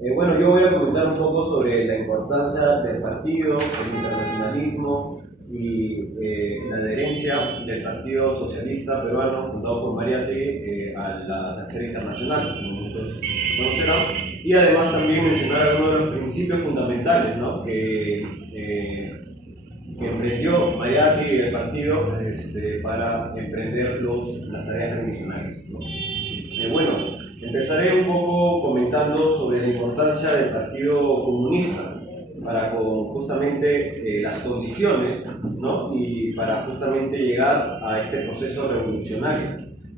Bueno, yo voy a comentar un poco sobre la importancia del partido, el internacionalismo y la adherencia del Partido Socialista Peruano, fundado por Mariátegui, a la Tercera Internacional, como muchos conocerán, y además también mencionar algunos de los principios fundamentales, ¿no? Que emprendió Mariátegui y el partido para emprender las tareas revolucionarias, ¿no? Bueno, empezaré un poco comentando sobre la importancia del Partido Comunista para justamente las condiciones, ¿no? Y para justamente llegar a este proceso revolucionario,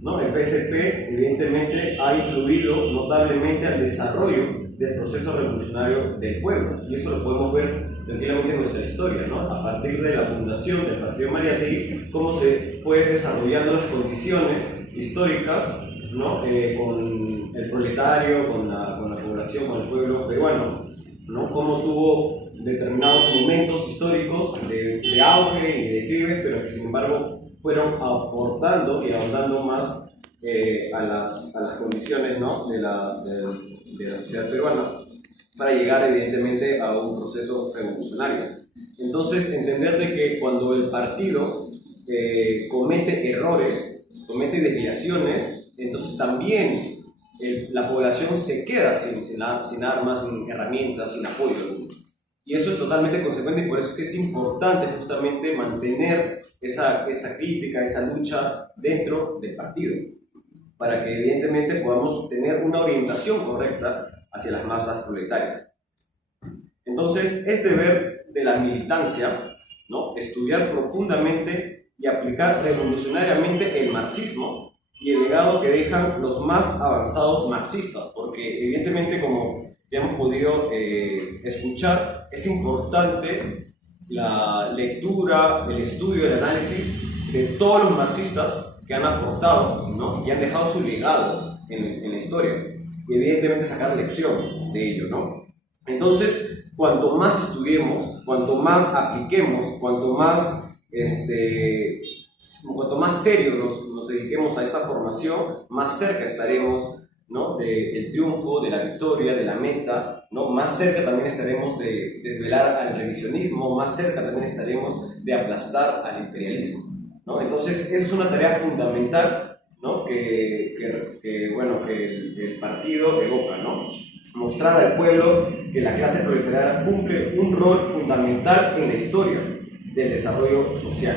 ¿no? El PSP evidentemente ha influido notablemente al desarrollo del proceso revolucionario del pueblo, y eso lo podemos ver tranquilamente en nuestra historia, ¿no? A partir de la fundación del Partido Mariátegui, cómo se fue desarrollando las condiciones históricas, ¿no? Con el proletario, con la población, con el pueblo peruano, ¿no? Cómo tuvo determinados momentos históricos de auge y de declive, pero que sin embargo fueron aportando y ahondando más a las condiciones, ¿no? de la sociedad peruana, para llegar evidentemente a un proceso revolucionario. Entonces, entender de que cuando el partido comete errores, comete desviaciones, entonces también la población se queda sin armas, sin herramientas, sin apoyo. Y eso es totalmente consecuente, y por eso es que es importante justamente mantener esa crítica, esa lucha dentro del partido, para que evidentemente podamos tener una orientación correcta hacia las masas proletarias. Entonces, es deber de la militancia, ¿no?, estudiar profundamente y aplicar revolucionariamente el marxismo y el legado que dejan los más avanzados marxistas, porque evidentemente, como ya hemos podido escuchar, es importante la lectura, el estudio, el análisis de todos los marxistas que han aportado, ¿no?, que han dejado su legado en la historia, y evidentemente sacar lección de ello, ¿no? Entonces, cuanto más estudiemos, cuanto más apliquemos, cuanto más serio nos dediquemos a esta formación, más cerca estaremos, ¿no?, del triunfo, de la victoria, de la meta, ¿no? Más cerca también estaremos de desvelar al revisionismo, más cerca también estaremos de aplastar al imperialismo, ¿no? Entonces, esa es una tarea fundamental, ¿no?, que el partido evoca, ¿no? Mostrar al pueblo que la clase proletaria cumple un rol fundamental en la historia del desarrollo social.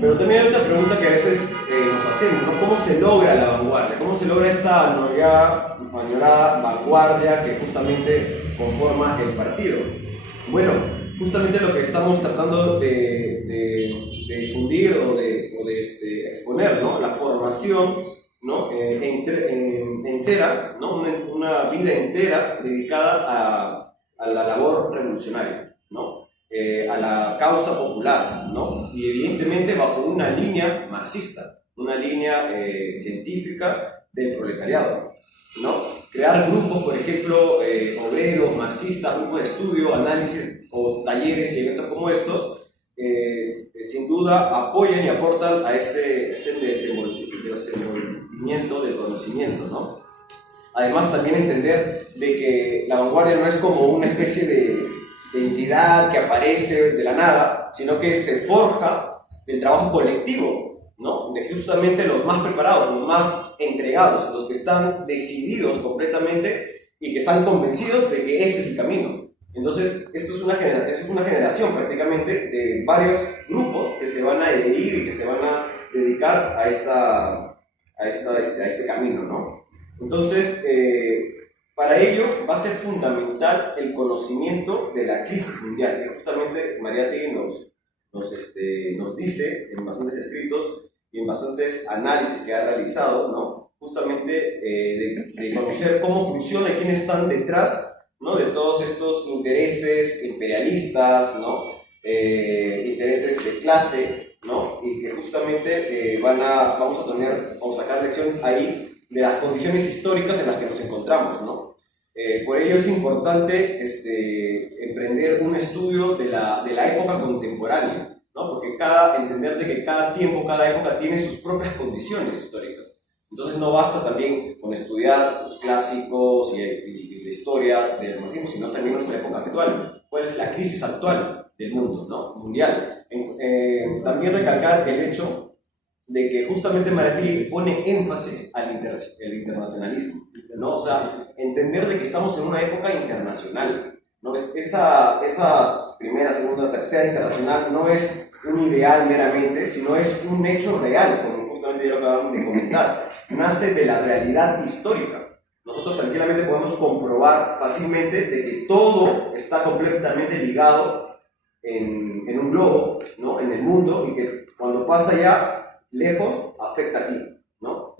Pero también hay otra pregunta que a veces nos hacemos, ¿no? ¿Cómo se logra la vanguardia? ¿Cómo se logra esta añorada vanguardia que justamente conforma el partido? Bueno, justamente lo que estamos tratando de difundir o de exponer, ¿no? La formación, ¿no?, entera, ¿no? Una vida entera dedicada a la labor revolucionaria, ¿no? A la causa popular, ¿no? Y evidentemente bajo una línea marxista, una línea científica del proletariado, ¿no? Crear grupos, por ejemplo, obreros, marxistas, grupos de estudio, análisis o talleres y eventos como estos, sin duda apoyan y aportan a este desenvolvimiento del conocimiento, ¿no? Además, también entender de que la vanguardia no es como una especie de entidad que aparece de la nada, sino que se forja del trabajo colectivo, ¿no?, de justamente los más preparados, los más entregados, los que están decididos completamente y que están convencidos de que ese es el camino. Entonces, esto es una generación prácticamente de varios grupos que se van a adherir y que se van a dedicar a este camino, ¿no? Entonces, para ello va a ser fundamental el conocimiento de la crisis mundial, que justamente Mariátegui nos dice en bastantes escritos y en bastantes análisis que ha realizado, ¿no?, justamente de conocer cómo funciona y quiénes están detrás, ¿no?, de todos estos intereses imperialistas, ¿no?, intereses de clase, ¿no?, y que justamente vamos a sacar lección ahí de las condiciones históricas en las que nos encontramos, ¿no? Por ello es importante emprender un estudio de la época contemporánea, ¿no? Porque entender de que cada tiempo, cada época tiene sus propias condiciones históricas. Entonces no basta también con estudiar los clásicos y historia del marxismo, sino también nuestra época actual. ¿Cuál es la crisis actual del mundo, ¿no? Mundial? También recalcar el hecho de que justamente Mariátegui pone énfasis al internacionalismo, ¿no? O sea, entender de que estamos en una época internacional, ¿no? Esa primera, segunda, tercera internacional no es un ideal meramente, sino es un hecho real, como justamente ya lo acabamos de comentar. Nace de la realidad histórica. Nosotros tranquilamente podemos comprobar fácilmente de que todo está completamente ligado en un globo, ¿no? En el mundo, y que cuando pasa ya lejos, afecta aquí, ¿no?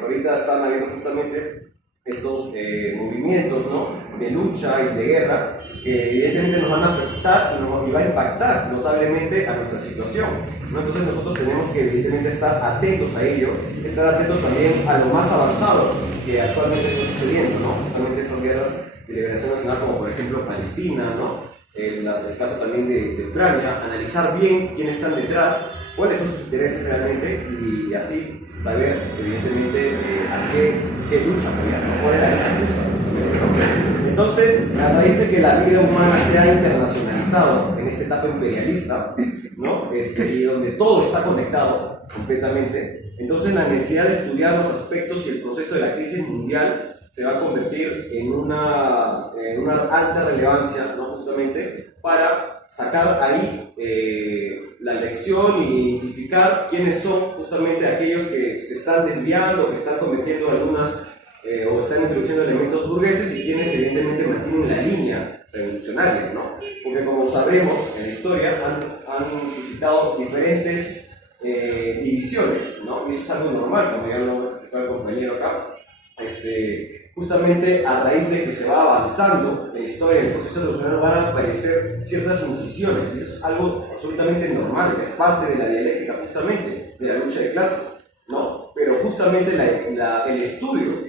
Ahorita están habiendo justamente estos movimientos, ¿no? De lucha y de guerra que evidentemente nos van a afectar y va a impactar notablemente a nuestra situación, ¿no? Entonces nosotros tenemos que evidentemente estar atentos a ello, estar atentos también a lo más avanzado que actualmente está sucediendo, ¿no? Justamente estas guerras de liberación nacional, como por ejemplo Palestina, ¿no? El caso también de Ucrania, analizar bien quiénes están detrás, cuáles son sus intereses realmente, y así saber evidentemente a qué lucha pelear, ¿no? Cuál es la lucha justa justamente, ¿no? Entonces, a raíz de que la vida humana se ha internacionalizado en esta etapa imperialista, ¿no? Y donde todo está conectado completamente, entonces la necesidad de estudiar los aspectos y el proceso de la crisis mundial se va a convertir en una alta relevancia, ¿no? Justamente para sacar ahí la lección e identificar quiénes son justamente aquellos que se están desviando, que están cometiendo algunas o están introduciendo elementos burgueses, y quienes evidentemente mantienen la línea revolucionaria, ¿no? Porque como sabemos en la historia han suscitado diferentes divisiones, ¿no? Y eso es algo normal, como ya lo explicó el compañero acá. Justamente a raíz de que se va avanzando en la historia del proceso revolucionario van a aparecer ciertas incisiones, y eso es algo absolutamente normal, es parte de la dialéctica justamente de la lucha de clases, ¿no? Pero justamente el estudio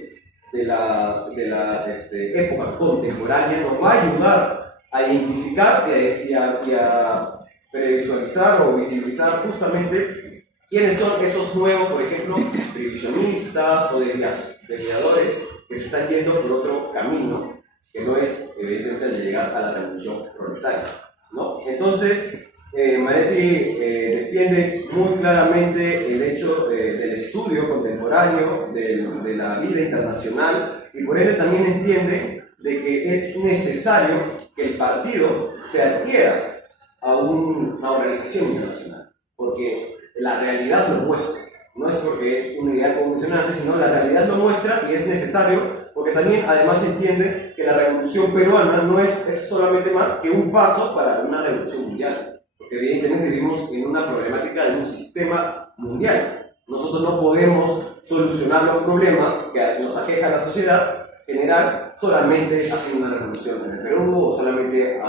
de la época contemporánea nos va a ayudar a identificar y a previsualizar o visibilizar justamente quiénes son esos nuevos, por ejemplo, revisionistas o desviadores que se están yendo por otro camino, que no es evidentemente el de llegar a la revolución proletaria, ¿no? Entonces, Mariátegui defiende muy claramente el hecho del estudio contemporáneo de la vida internacional, y por ende también entiende de que es necesario que el partido se adhiera a una organización internacional, porque la realidad lo muestra. No es porque es un ideal convencional, sino la realidad lo muestra, y es necesario porque también además entiende que la revolución peruana no es solamente más que un paso para una revolución mundial, porque evidentemente vivimos en una problemática de un sistema mundial. Nosotros no podemos solucionar los problemas que nos aqueja a la sociedad general solamente haciendo una revolución en el Perú, o solamente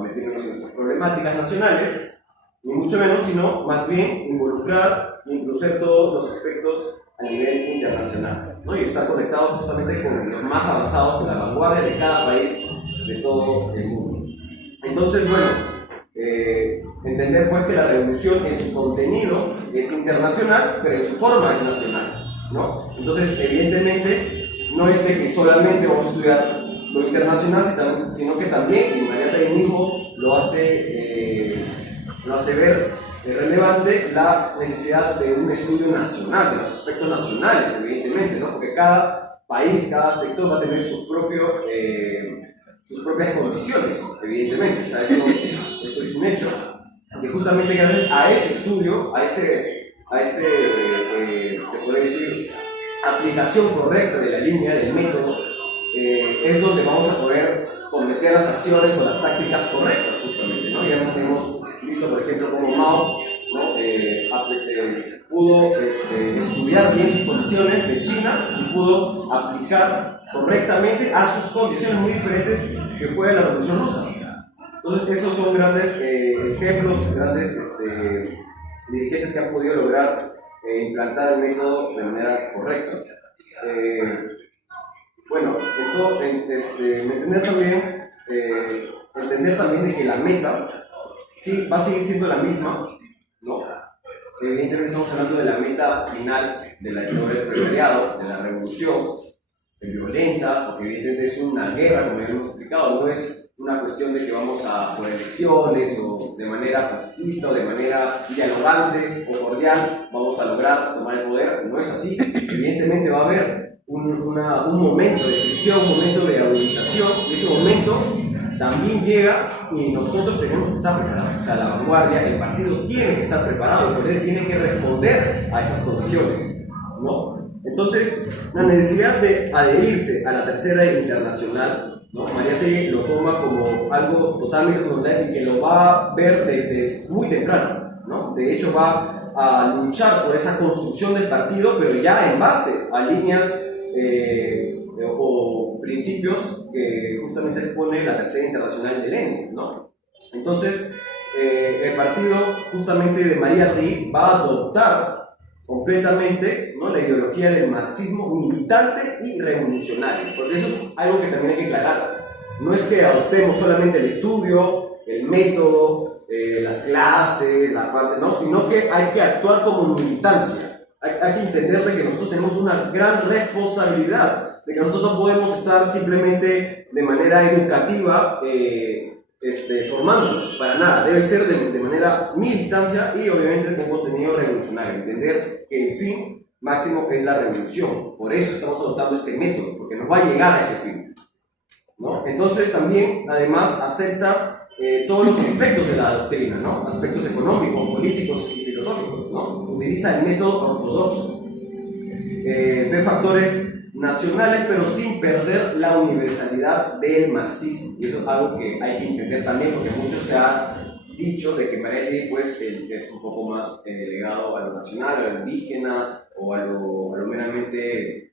metiéndonos en nuestras problemáticas nacionales, ni mucho menos, sino más bien involucrar e incluir todos los aspectos a nivel internacional, ¿no? Y estar conectados justamente con los más avanzados, con la vanguardia de cada país de todo el mundo. Entonces, bueno, entender pues que la revolución en su contenido es internacional, pero en su forma es nacional, ¿no? Entonces, evidentemente, no es de que solamente vamos a estudiar lo internacional, sino que también, y Mariátegui mismo lo hace ver relevante, la necesidad de un estudio nacional, de los aspectos nacionales, evidentemente, ¿no? Porque cada país, cada sector va a tener sus propias condiciones, evidentemente, o sea, eso es un hecho. Y justamente gracias a ese estudio, se puede decir, aplicación correcta de la línea, del método, es donde vamos a poder cometer las acciones o las tácticas correctas, justamente, ¿no? Ya hemos visto, por ejemplo, cómo Mao, ¿no? Pudo estudiar bien sus condiciones de China y pudo aplicar correctamente a sus condiciones muy diferentes, que fue la Revolución Rusa. Entonces, esos son grandes ejemplos, grandes dirigentes que han podido lograr implantar el método de manera correcta. Bueno, entender también de que la meta sí va a seguir siendo la misma, ¿no? Evidentemente estamos hablando de la meta final de la dictadura del proletariado, de la revolución, violenta, porque evidentemente es una guerra, como ya hemos explicado, no es una cuestión de que vamos a por elecciones o de manera pacifista o de manera dialogante o cordial vamos a lograr tomar el poder, no es así. Evidentemente va a haber un momento de fricción, un momento de agudización, y ese momento también llega y nosotros tenemos que estar preparados. O sea, la vanguardia, el partido tiene que estar preparado y por él tiene que responder a esas condiciones, ¿no? Entonces, la necesidad de adherirse a la Tercera Internacional, ¿no? Mariátegui lo toma como algo totalmente fundamental y que lo va a ver desde muy temprano, ¿no? De hecho, va a luchar por esa construcción del partido, pero ya en base a líneas o principios que justamente expone la Tercera Internacional de Lenin, ¿no? Entonces, el partido justamente de Mariátegui va a adoptar completamente, ¿no?, la ideología del marxismo militante y revolucionario, porque eso es algo que también hay que aclarar. No es que adoptemos solamente el estudio, el método, las clases, la parte, no, sino que hay que actuar como militancia. Hay que entender de que nosotros tenemos una gran responsabilidad, de que nosotros no podemos estar simplemente de manera educativa formándonos, para nada. Debe ser de manera militancia y obviamente con contenido revolucionario, entender que el fin máximo es la revolución. Por eso estamos adoptando este método, porque nos va a llegar a ese fin, ¿no? Entonces también además acepta todos los aspectos de la doctrina, ¿no? Aspectos económicos, políticos y filosóficos, ¿no? Utiliza el método ortodoxo, ve factores nacionales pero sin perder la universalidad del marxismo, y eso es algo que hay que entender también, porque mucho se ha dicho de que Mariátegui pues es un poco más legado a lo nacional, a lo indígena o a lo meramente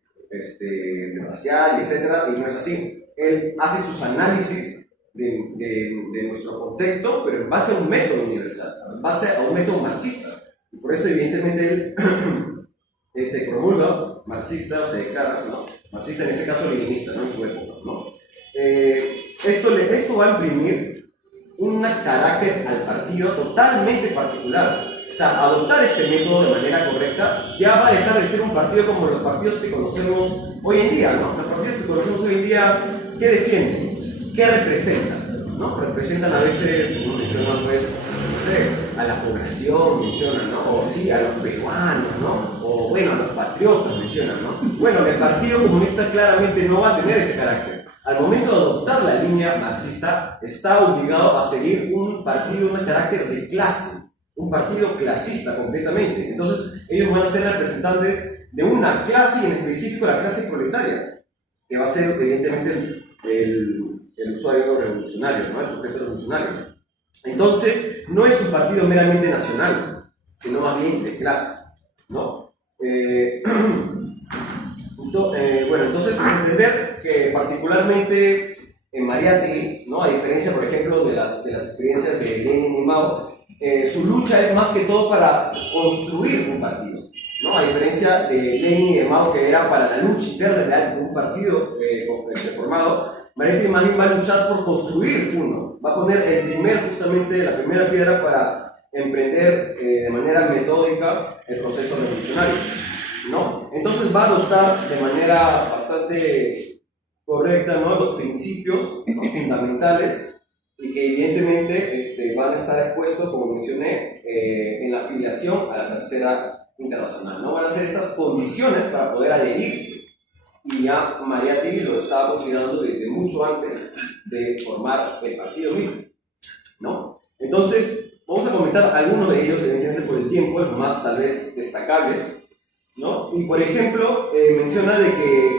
racial, etcétera, y no es así. Él hace sus análisis de nuestro contexto, pero en base a un método universal, en base a un método marxista, y por eso evidentemente él se promulga marxista o se declara, ¿no?, marxista, en ese caso leninista, ¿no?, en su época, ¿no? Esto va a imprimir un carácter al partido totalmente particular. O sea, adoptar este método de manera correcta ya va a dejar de ser un partido como los partidos que conocemos hoy en día, ¿no? Los partidos que conocemos hoy en día, ¿qué defienden? ¿Qué representan? ¿No? Representan a veces, como mencionan, pues, no sé, a la población, mencionan, ¿no? O sí, a los peruanos, ¿no? O bueno, a los patriotas, mencionan, ¿no? Bueno, el Partido Comunista claramente no va a tener ese carácter. Al momento de adoptar la línea marxista, está obligado a seguir un partido, un carácter de clase, un partido clasista completamente. Entonces, ellos van a ser representantes de una clase, y en específico la clase proletaria, que va a ser evidentemente el usuario revolucionario, ¿no?, el sujeto revolucionario. Entonces, no es un partido meramente nacional, sino más bien de clase, ¿no? Entonces entender que particularmente en Mariátegui, ¿no?, a diferencia, por ejemplo, de las experiencias de Lenin y Mao, su lucha es más que todo para construir un partido, ¿no? A diferencia de Lenin y de Mao, que era para la lucha interna de un partido formado, Mariátegui más bien va a luchar por construir uno, va a poner la primera piedra para emprender de manera metódica el proceso revolucionario, ¿no? Entonces va a adoptar de manera bastante correcta, ¿no?, los principios, ¿no?, fundamentales, y que evidentemente van a estar expuestos, como mencioné, en la afiliación a la Tercera Internacional, ¿no? Van a ser estas condiciones para poder adherirse, y ya Mariátegui lo estaba considerando desde mucho antes de formar el partido mismo, ¿no? Entonces, vamos a comentar algunos de ellos, evidentemente por el tiempo, los más tal vez destacables, ¿no? Y por ejemplo, menciona de que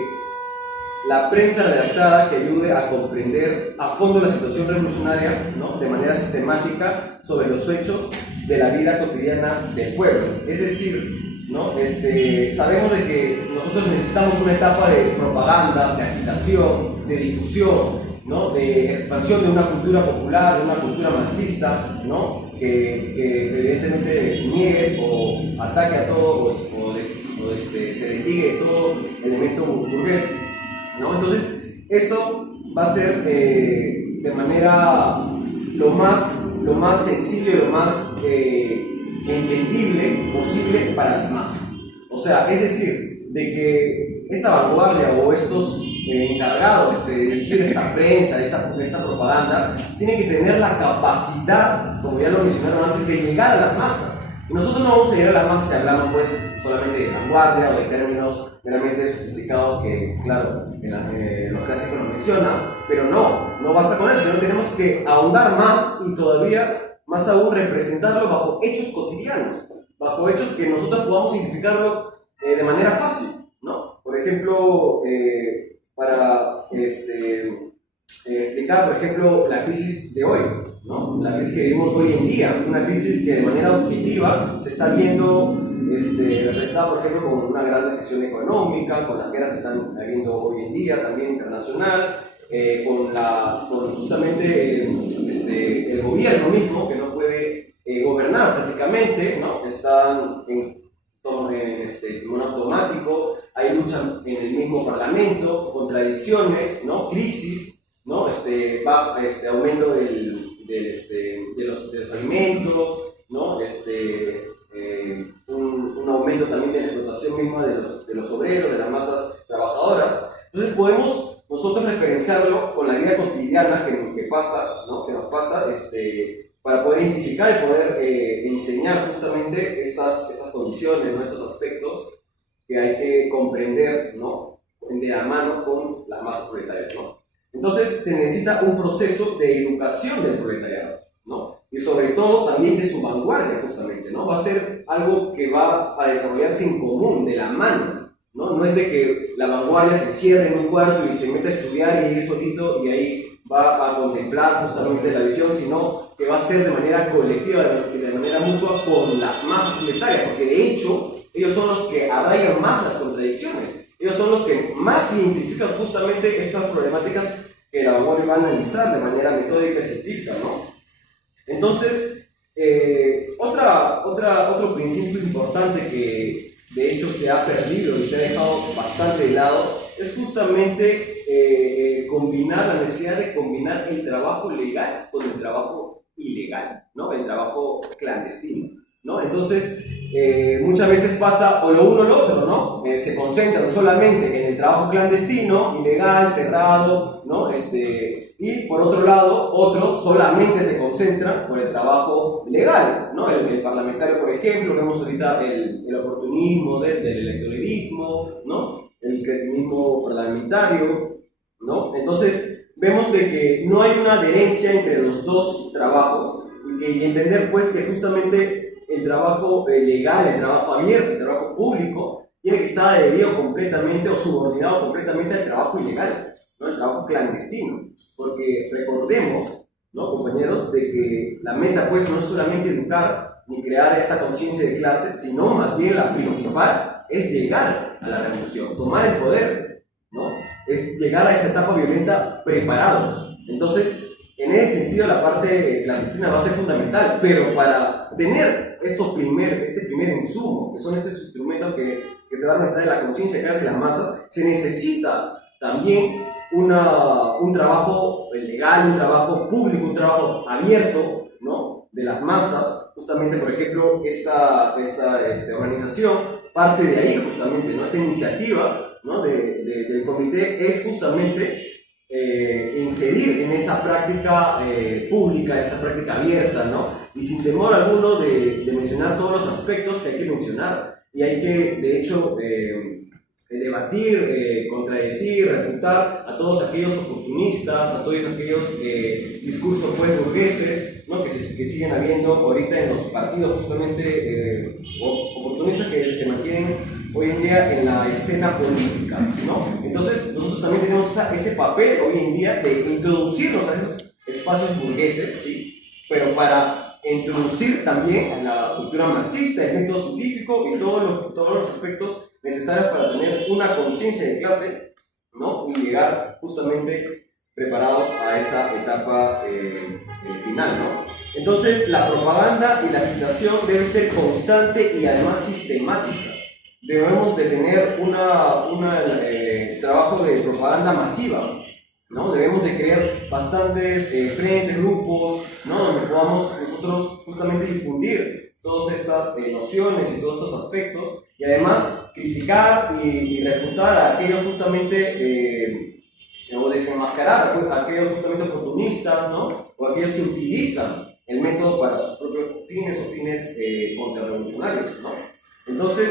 la prensa redactada que ayude a comprender a fondo la situación revolucionaria, ¿no?, de manera sistemática sobre los hechos de la vida cotidiana del pueblo. Es decir, ¿no?, sabemos de que nosotros necesitamos una etapa de propaganda, de agitación, de difusión, ¿no?, de expansión de una cultura popular, de una cultura marxista, ¿no?, que evidentemente niegue o ataque a todo o se desligue de todo elemento burgués, ¿no? Entonces, eso va a ser de manera lo más sencillo y lo más entendible posible para las masas. O sea, es decir, de que esta vanguardia o estos encargados de dirigir esta prensa, esta propaganda, tienen que tener la capacidad, como ya lo mencionaron antes, de llegar a las masas. Y nosotros no vamos a llegar a las masas si hablamos pues solamente de vanguardia o de términos meramente sofisticados que, claro, los clásicos nos mencionan, pero no basta con eso, sino tenemos que ahondar más y todavía más aún representarlo bajo hechos cotidianos, bajo hechos que nosotros podamos identificarlo de manera fácil, ¿no? Por ejemplo, para explicar, por ejemplo, la crisis de hoy, ¿no? La crisis que vivimos hoy en día, una crisis que de manera objetiva se está viendo representada, por ejemplo, con una gran recesión económica, con las guerras que están habiendo hoy en día, también internacional, con justamente el gobierno mismo, que no puede gobernar prácticamente, ¿no? Están en un automático, hay luchas en el mismo parlamento, contradicciones, ¿no? Crisis, ¿no? Aumento de los alimentos, ¿no? Un aumento también de la explotación misma de los obreros, de las masas trabajadoras. Entonces podemos nosotros referenciarlo con la vida cotidiana que pasa, ¿no? Que nos pasa, para poder identificar y poder enseñar justamente estas condiciones, ¿no? Estos aspectos que hay que comprender, ¿no? De la mano con las masas proletarias, ¿no? Entonces se necesita un proceso de educación del proletariado, ¿no? Y sobre todo también de su vanguardia, justamente, ¿no? Va a ser algo que va a desarrollarse en común, de la mano, ¿no? No es de que la vanguardia se encierre en un cuarto y se meta a estudiar y ir solito y ahí va a contemplar justamente la visión, sino que va a ser de manera colectiva, de manera mutua con las masas proletarias, porque de hecho ellos son los que arraigan más las contradicciones, ellos son los que más identifican justamente estas problemáticas que la vanguardia va a analizar de manera metódica y científica, ¿no? Entonces, otro principio importante que de hecho se ha perdido y se ha dejado bastante de lado es justamente combinar la necesidad de combinar el trabajo legal con el trabajo ilegal, ¿no? El trabajo clandestino, ¿no? Entonces, muchas veces pasa o lo uno o lo otro, ¿no? Se concentran solamente en el trabajo clandestino, ilegal, cerrado, ¿no? Y por otro lado, otros solamente se concentran por el trabajo legal, ¿no? El parlamentario, por ejemplo, vemos ahorita el oportunismo del electoralismo, ¿no? El cretinismo parlamentario, ¿no? Entonces, vemos de que no hay una adherencia entre los dos trabajos y entender pues que justamente el trabajo legal, el trabajo abierto, el trabajo público tiene que estar adherido completamente o subordinado completamente al trabajo ilegal, ¿no? El trabajo clandestino, porque recordemos, ¿no, compañeros, de que la meta pues no es solamente educar ni crear esta conciencia de clases, sino más bien la principal es llegar a la revolución, tomar el poder, ¿no? Es llegar a esa etapa violenta preparados. Entonces, en ese sentido, la parte clandestina va a ser fundamental, pero para tener este primer insumo, que son estos instrumentos que se van a meter en la conciencia de las masas, se necesita también un trabajo legal, un trabajo público, un trabajo abierto, ¿no? De las masas. Justamente, por ejemplo, esta organización parte de ahí, justamente, ¿no? Esta iniciativa, ¿no? del comité es justamente inserir en esa práctica pública, esa práctica abierta, ¿no? Y sin temor alguno de mencionar todos los aspectos que hay que mencionar. Y hay que, de hecho, debatir, contradecir, refutar a todos aquellos oportunistas, a todos aquellos discursos pues, burgueses, ¿no? que siguen habiendo ahorita en los partidos justamente oportunistas que se mantienen hoy en día en la escena política, ¿no? Entonces nosotros también tenemos ese papel hoy en día de introducirnos a esos espacios burgueses, ¿sí? Pero para introducir también la cultura marxista, el método científico y todos los aspectos necesarios para tener una conciencia de clase, ¿no? Y llegar justamente preparados a esa etapa final, ¿no? Entonces la propaganda y la agitación debe ser constante y además sistemática. Debemos de tener un trabajo de propaganda masiva, ¿no? Debemos de crear bastantes frentes, grupos, ¿no? Donde podamos nosotros justamente difundir todas estas nociones y todos estos aspectos, y además criticar y refutar a aquellos justamente, o desenmascarar a aquellos justamente oportunistas, ¿no? O aquellos que utilizan el método para sus propios fines o fines contrarrevolucionarios, ¿no? Entonces,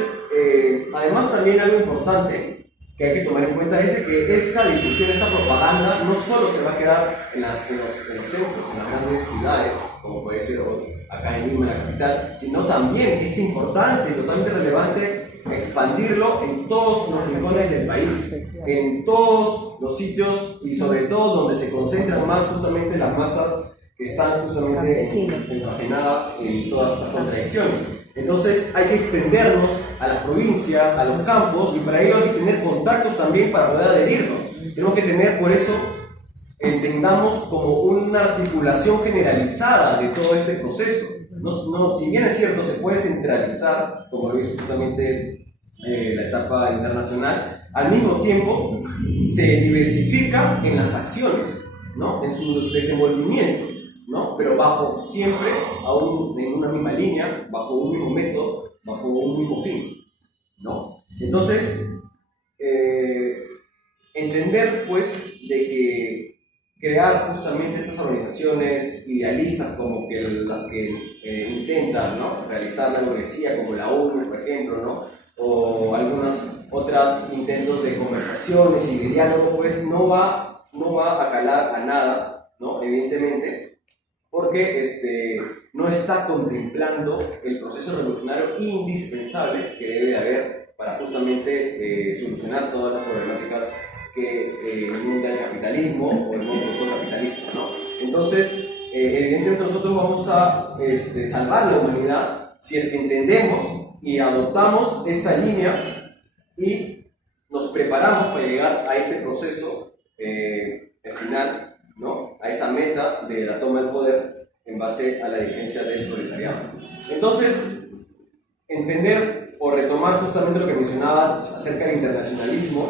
además también algo importante que hay que tomar en cuenta es de que esta difusión, esta propaganda, no solo se va a quedar en los centros, en las grandes ciudades, como puede ser hoy, acá en Lima, en la capital, sino también es importante y totalmente relevante expandirlo en todos los rincones del país, en todos los sitios y sobre todo donde se concentran más justamente las masas que están justamente enajenadas en todas estas contradicciones. Entonces hay que extendernos a las provincias, a los campos, y para ello hay que tener contactos también para poder adherirnos. Tenemos que tener, por eso, entendamos como una articulación generalizada de todo este proceso. Si bien es cierto, se puede centralizar, como lo hizo justamente la etapa internacional, al mismo tiempo se diversifica en las acciones, ¿no? En su desenvolvimiento, ¿no? Pero bajo siempre en una misma línea, bajo un mismo método, bajo un mismo fin, ¿no? Entonces, entender pues de que crear justamente estas organizaciones idealistas como que las que intentan, ¿no? Realizar la burguesía, como la ONU, por ejemplo, ¿no? O algunas otras intentos de conversaciones y de diálogo, pues no va a calar a nada, ¿no? Evidentemente, porque no está contemplando el proceso revolucionario indispensable que debe de haber para justamente solucionar todas las problemáticas que inunda el capitalismo o el mundo capitalista, ¿no? Entonces, evidentemente nosotros vamos a salvar la humanidad si es que entendemos y adoptamos esta línea y nos preparamos para llegar a este proceso final, ¿no? A esa meta de la toma del poder en base a la dirigencia del proletariado. Entonces, entender o retomar justamente lo que mencionaba acerca del internacionalismo,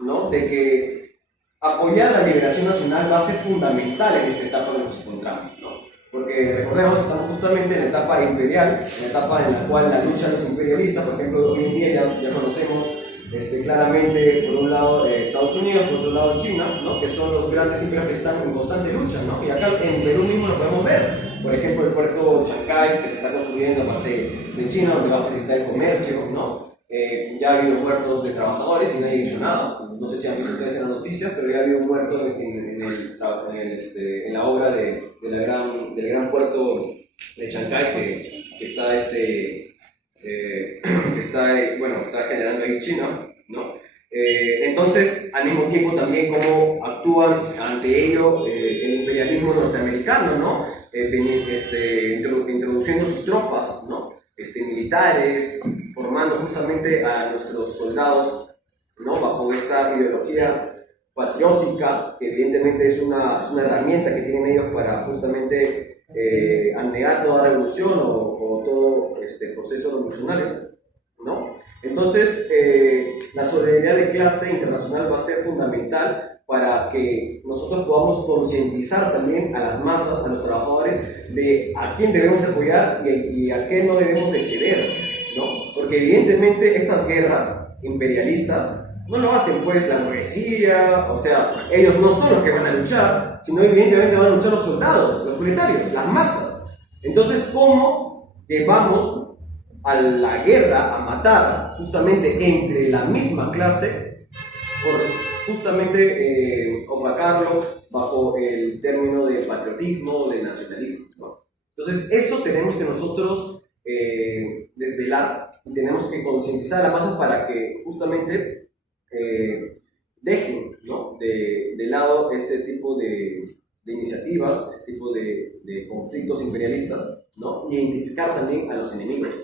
¿no? De que apoyar la liberación nacional va a ser fundamental en esta etapa en la que nos encontramos, ¿no? Porque recordemos, estamos justamente en la etapa imperial, en la etapa en la cual la lucha de los imperialistas, por ejemplo, hoy en día ya conocemos claramente, por un lado Estados Unidos, por otro lado China, ¿no? Que son los grandes imperios que están en constante lucha, ¿no? Y acá en Perú mismo lo podemos ver. Por ejemplo, el puerto Chancay, que se está construyendo a base de China, donde va a facilitar el comercio, ¿no? Ya ha habido muertos de trabajadores y nadie ha dicho nada. No sé si han visto ustedes en las noticias, pero ya ha habido muertos en la obra del gran puerto de Chancay que está está generando ahí China, ¿no? Entonces, al mismo tiempo también cómo actúan ante ello el imperialismo norteamericano, ¿no? Introduciendo sus tropas, ¿no? Militares, formando justamente a nuestros soldados, ¿no? Bajo esta ideología patriótica, que evidentemente es una herramienta que tienen ellos para justamente anegar toda revolución o todo proceso revolucionario, ¿no? Entonces, la solidaridad de clase internacional va a ser fundamental para que nosotros podamos concientizar también a las masas, a los trabajadores, de a quién debemos apoyar y a qué no debemos de ceder, ¿no? Porque evidentemente estas guerras imperialistas no lo hacen pues la burguesía, o sea, ellos no son los que van a luchar, sino evidentemente van a luchar los soldados, los proletarios, las masas. Entonces, ¿cómo que vamos a la guerra a matar justamente entre la misma clase por justamente opacarlo bajo el término de patriotismo, de nacionalismo, ¿no? Entonces, eso tenemos que nosotros desvelar y tenemos que concientizar a la masa para que justamente dejen, ¿no? de lado ese tipo de iniciativas, ese tipo de conflictos imperialistas, ¿no? Y identificar también a los enemigos,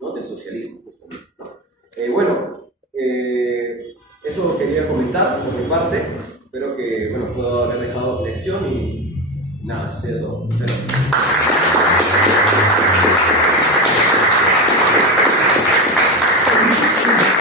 ¿no? Del socialismo, justamente, ¿no? Eso quería comentar por mi parte. Espero que puedo haber dejado lección y nada, eso sería todo.